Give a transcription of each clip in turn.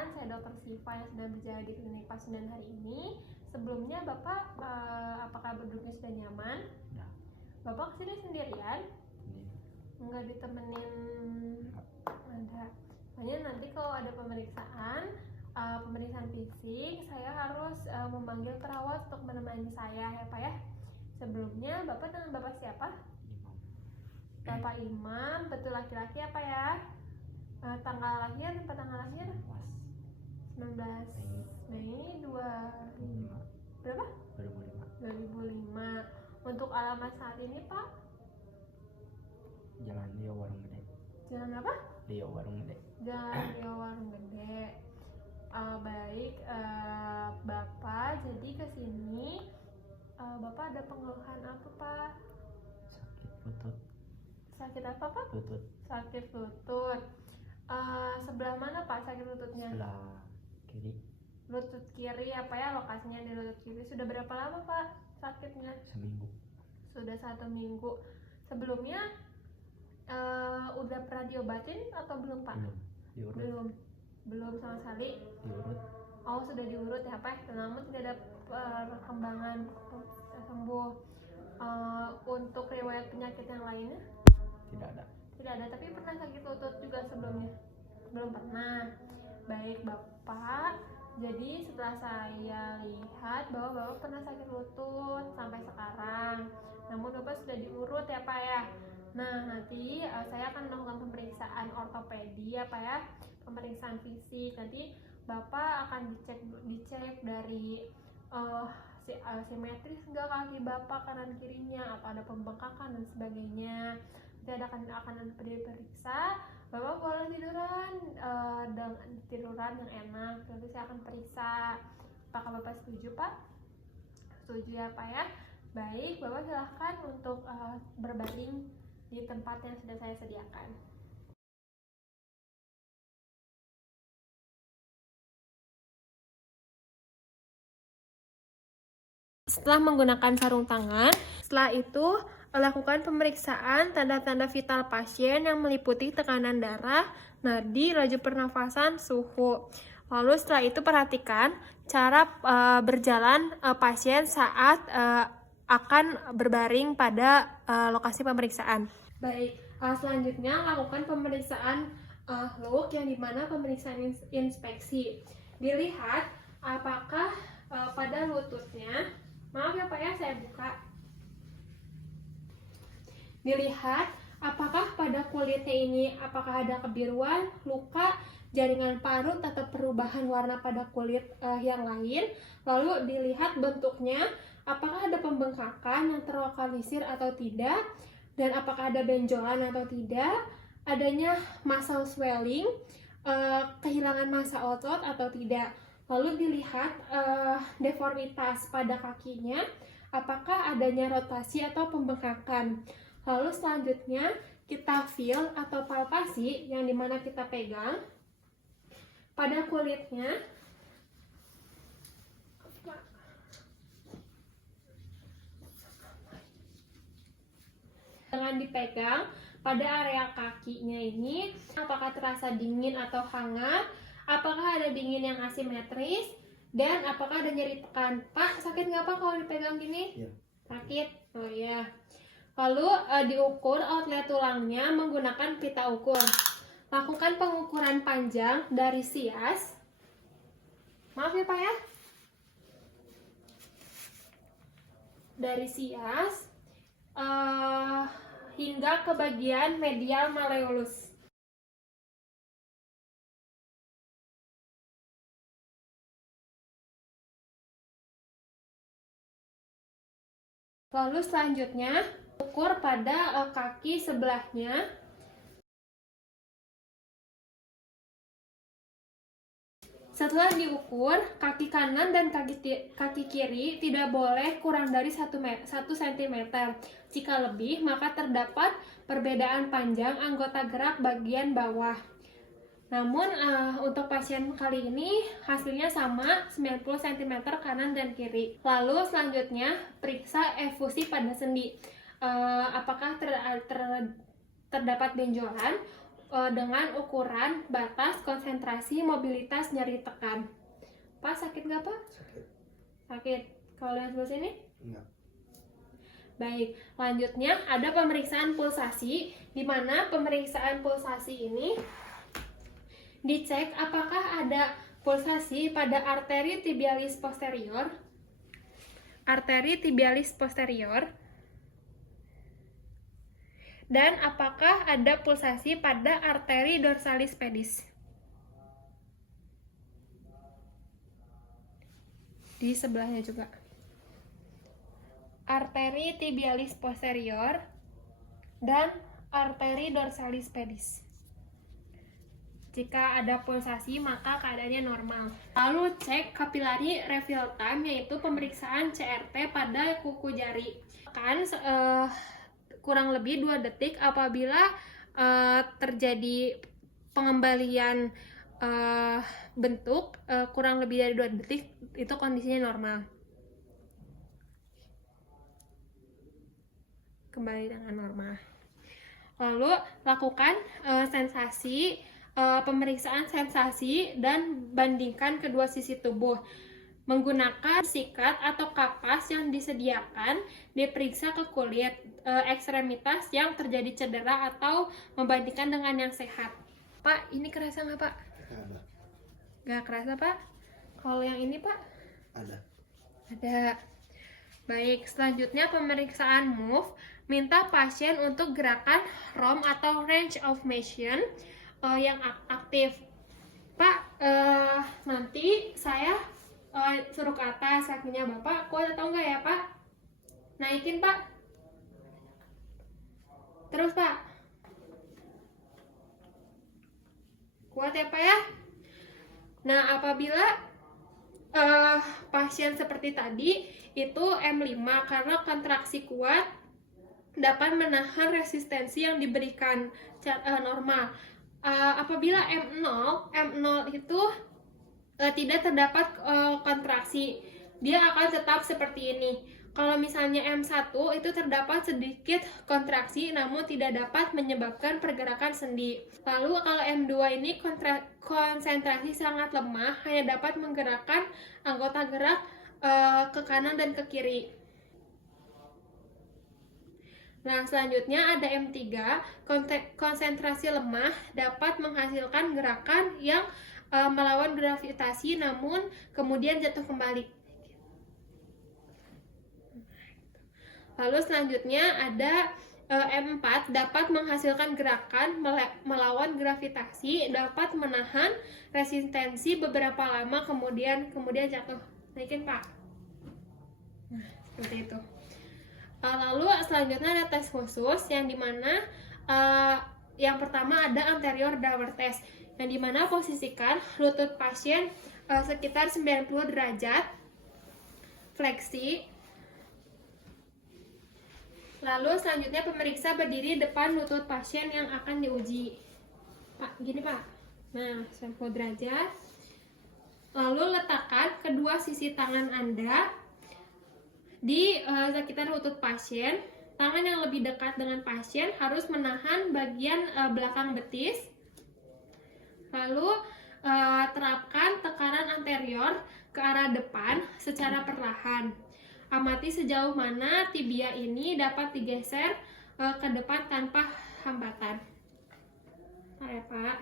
Perkenalkan, saya Dr. Siva yang sedang berjaga di klinik Pasundan hari ini. Sebelumnya Bapak, apakah duduknya sudah nyaman? Ya. Bapak kesini sendirian? Enggak ditemenin? Ada. Soalnya nanti kalau ada pemeriksaan fisik, saya harus memanggil perawat untuk menemani saya ya Pak ya. Sebelumnya Bapak dengan Bapak siapa? Bapak Imam. Betul laki-laki apa ya? Tanggal lahir, tanggal lahir 19 Mei 2005. Berapa? 2005. Untuk alamat saat ini Pak? Jalan Rio Warung Gede. Jalan apa? Rio Warung Gede. Jalan Rio Warung Gede. Baik, Bapak jadi kesini Bapak ada pengeluhan apa Pak? Sakit lutut. Sakit apa Pak? Lutut. Sakit lutut. Sebelah mana Pak sakit lututnya? Sebelah kiri. Lutut kiri apa ya, lokasinya di lutut kiri. Sudah berapa lama Pak sakitnya? Seminggu. Sudah 1 minggu. Sebelumnya udah pernah diobatin atau belum Pak? Diurut. Belum sama sekali. Diurut. Oh, sudah diurut ya Pak, namun tidak ada perkembangan sembuh. Untuk riwayat penyakit yang lainnya? Tidak ada. Tidak ada, tapi pernah sakit lutut juga sebelumnya? Belum pernah. Baik Bapak, jadi setelah saya lihat bahwa Bapak pernah sakit lutut sampai sekarang, namun Bapak sudah diurut ya Pak ya. Nah, nanti saya akan melakukan pemeriksaan ortopedi ya Pak ya, pemeriksaan fisik. Nanti Bapak akan dicek dari simetris enggak kaki Bapak kanan kirinya, atau ada pembengkakan dan sebagainya. Nanti akan diperiksa. Bapak boleh tiduran dengan tiduran yang enak. Nanti saya akan periksa. Apakah Bapak setuju Pak? Setuju ya Pak ya. Baik, Bapak silahkan untuk berbaring di tempat yang sudah saya sediakan. Setelah menggunakan sarung tangan, setelah itu lakukan pemeriksaan tanda-tanda vital pasien yang meliputi tekanan darah, nadi, laju pernafasan, suhu. Lalu setelah itu perhatikan cara berjalan pasien saat akan berbaring pada lokasi pemeriksaan. Baik, selanjutnya lakukan pemeriksaan look, yang dimana pemeriksaan inspeksi. Dilihat apakah pada lututnya, maaf ya Pak ya, saya buka. Dilihat apakah pada kulitnya ini apakah ada kebiruan, luka, jaringan parut atau perubahan warna pada kulit yang lain. Lalu dilihat bentuknya, apakah ada pembengkakan yang terlokalisir atau tidak, dan apakah ada benjolan atau tidak, adanya muscle swelling, kehilangan massa otot atau tidak. Lalu dilihat deformitas pada kakinya, apakah adanya rotasi atau pembengkakan. Lalu selanjutnya kita feel atau palpasi, yang dimana kita pegang pada kulitnya. Dengan dipegang pada area kakinya ini, apakah terasa dingin atau hangat, apakah ada dingin yang asimetris, dan apakah ada nyeri tekan. Pak, sakit nggak Pak kalau dipegang gini? Ya. Sakit? Oh ya. Lalu diukur outlet tulangnya menggunakan pita ukur. Lakukan pengukuran panjang dari sias. Maaf ya Pak ya. Dari sias hingga ke bagian medial malleolus. Lalu selanjutnya ukur pada kaki sebelahnya. Setelah diukur, kaki kanan dan kaki kiri tidak boleh kurang dari 1 cm. Jika lebih, maka terdapat perbedaan panjang anggota gerak bagian bawah. Namun untuk pasien kali ini hasilnya sama, 90 cm kanan dan kiri. Lalu selanjutnya periksa efusi pada sendi. Apakah terdapat benjolan? dengan ukuran batas konsentrasi mobilitas nyeri tekan. Pak, sakit nggak Pak? Sakit. Sakit. Kalau lihat sebelah sini? Enggak. Baik, lanjutnya ada pemeriksaan pulsasi, di mana pemeriksaan pulsasi ini dicek apakah ada pulsasi pada arteri tibialis posterior, dan apakah ada pulsasi pada arteri dorsalis pedis. Di sebelahnya juga. Arteri tibialis posterior dan arteri dorsalis pedis. Jika ada pulsasi, maka keadaannya normal. Lalu cek kapilari refill time, yaitu pemeriksaan CRT pada kuku jari. Kurang lebih 2 detik apabila terjadi pengembalian bentuk kurang lebih dari 2 detik, itu kondisinya normal. Kembali dengan normal. Lalu lakukan pemeriksaan sensasi dan bandingkan kedua sisi tubuh. Menggunakan sikat atau kapas yang disediakan, diperiksa ke kulit, ekstremitas yang terjadi cedera atau membandingkan dengan yang sehat. Pak, ini kerasa nggak Pak? Ada. Nggak kerasa Pak? Kalau yang ini Pak? Ada. Ada. Baik, selanjutnya pemeriksaan move. Minta pasien untuk gerakan ROM atau range of motion yang aktif. Pak, nanti saya suruh ke atas kakinya Bapak, kuat atau enggak ya Pak? Naikin Pak. Terus Pak. Kuat ya Pak ya? Nah, apabila pasien seperti tadi itu M5, karena kontraksi kuat dapat menahan resistensi yang diberikan normal. Apabila M0 itu tidak terdapat kontraksi, dia akan tetap seperti ini. Kalau misalnya M1 itu terdapat sedikit kontraksi namun tidak dapat menyebabkan pergerakan sendi. Lalu kalau M2 ini konsentrasi sangat lemah, hanya dapat menggerakkan anggota gerak ke kanan dan ke kiri. Nah, selanjutnya ada M3, konsentrasi lemah, dapat menghasilkan gerakan yang melawan gravitasi namun kemudian jatuh kembali. Lalu selanjutnya ada M4, dapat menghasilkan gerakan melawan gravitasi, dapat menahan resistensi beberapa lama kemudian jatuh. Naikin Pak. Nah, seperti itu. Lalu selanjutnya ada tes khusus yang dimana yang pertama ada anterior downward test, yang dimana posisikan lutut pasien sekitar 90 derajat, fleksi. Lalu selanjutnya pemeriksa berdiri depan lutut pasien yang akan diuji. Pak, gini Pak. Nah, 90 derajat. Lalu letakkan kedua sisi tangan Anda di sekitar lutut pasien. Tangan yang lebih dekat dengan pasien harus menahan bagian belakang betis. Lalu terapkan tekanan anterior ke arah depan secara perlahan. Amati sejauh mana tibia ini dapat digeser ke depan tanpa hambatan. Ya, Pak.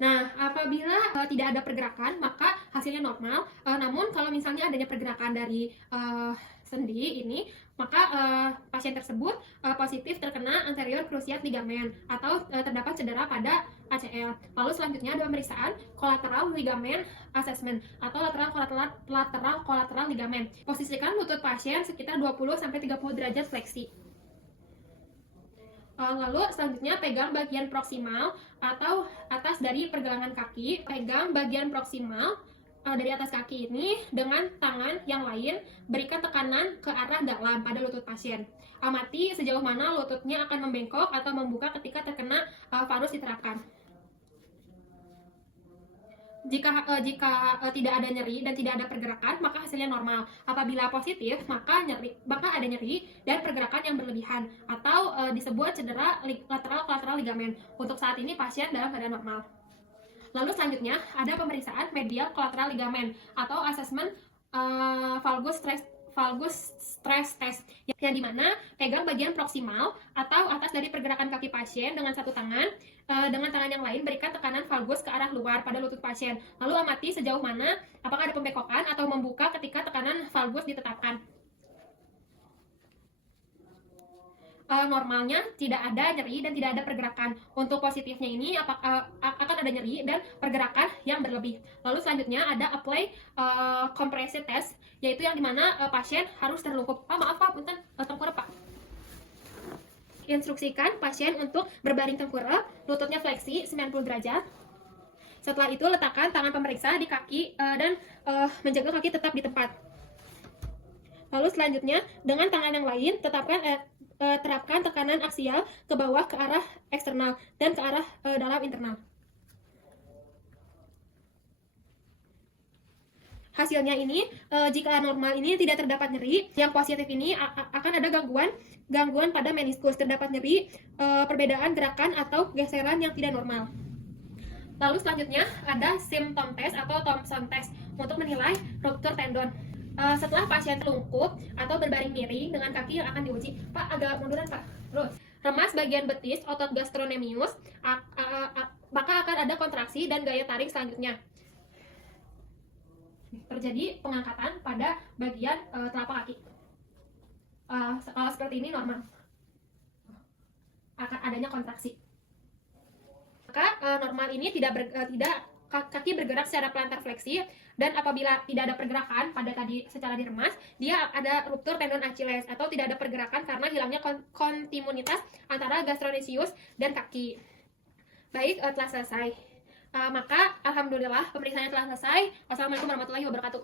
Nah, apabila tidak ada pergerakan, maka hasilnya normal. Namun, kalau misalnya adanya pergerakan dari sendi ini, maka pasien tersebut positif terkena anterior cruciate ligament atau terdapat cedera pada ACL. Lalu selanjutnya ada pemeriksaan collateral ligament assessment atau lateral collateral ligament. Posisikan lutut pasien sekitar 20-30 derajat fleksi. Lalu selanjutnya pegang bagian proksimal atau atas dari pergelangan kaki. Pegang bagian proksimal dari atas kaki ini dengan tangan yang lain, berikan tekanan ke arah dalam pada lutut pasien. Amati sejauh mana lututnya akan membengkok atau membuka ketika terkena varus diterapkan. Jika tidak ada nyeri dan tidak ada pergerakan, maka hasilnya normal. Apabila positif, maka ada nyeri dan pergerakan yang berlebihan atau disebut cedera lateral ligamen. Untuk saat ini pasien dalam keadaan normal. Lalu selanjutnya ada pemeriksaan medial kolateral ligamen atau asesmen valgus stress test, yang dimana pegang bagian proksimal atau atas dari pergerakan kaki pasien dengan satu tangan, dengan tangan yang lain berikan tekanan valgus ke arah luar pada lutut pasien. Lalu amati sejauh mana apakah ada pembekokan atau membuka ketika tekanan valgus ditetapkan. Normalnya tidak ada nyeri dan tidak ada pergerakan. Untuk positifnya ini akan ada nyeri dan pergerakan yang berlebih. Lalu selanjutnya ada apply compressive test, yaitu yang dimana pasien harus terlungkup. Maaf Pak, punten, tengkurap Pak. Instruksikan pasien untuk berbaring tengkurap, lututnya fleksi 90 derajat. Setelah itu letakkan tangan pemeriksa di kaki dan menjaga kaki tetap di tempat. Lalu selanjutnya dengan tangan yang lain terapkan tekanan aksial ke bawah ke arah eksternal dan ke arah dalam internal. Hasilnya ini jika normal ini tidak terdapat nyeri, yang positif ini akan ada gangguan pada meniskus, terdapat nyeri, perbedaan gerakan atau geseran yang tidak normal. Lalu selanjutnya ada symptom test atau Thompson test untuk menilai ruptur tendon. Setelah pasien terlungkup atau berbaring miring dengan kaki yang akan diuji. Pak, agak munduran Pak. Terus, remas bagian betis otot gastrocnemius, maka akan ada kontraksi dan gaya tarik selanjutnya. Terjadi pengangkatan pada bagian telapak kaki. Kalau seperti ini normal. Akan adanya kontraksi. Maka normal ini kaki bergerak secara plantar fleksi, dan apabila tidak ada pergerakan pada tadi secara diremas, dia ada ruptur tendon Achilles atau tidak ada pergerakan karena hilangnya kontinuitas antara gastrocnemius dan kaki. Baik, telah selesai. Maka alhamdulillah pemeriksaannya telah selesai. Wassalamualaikum warahmatullahi wabarakatuh.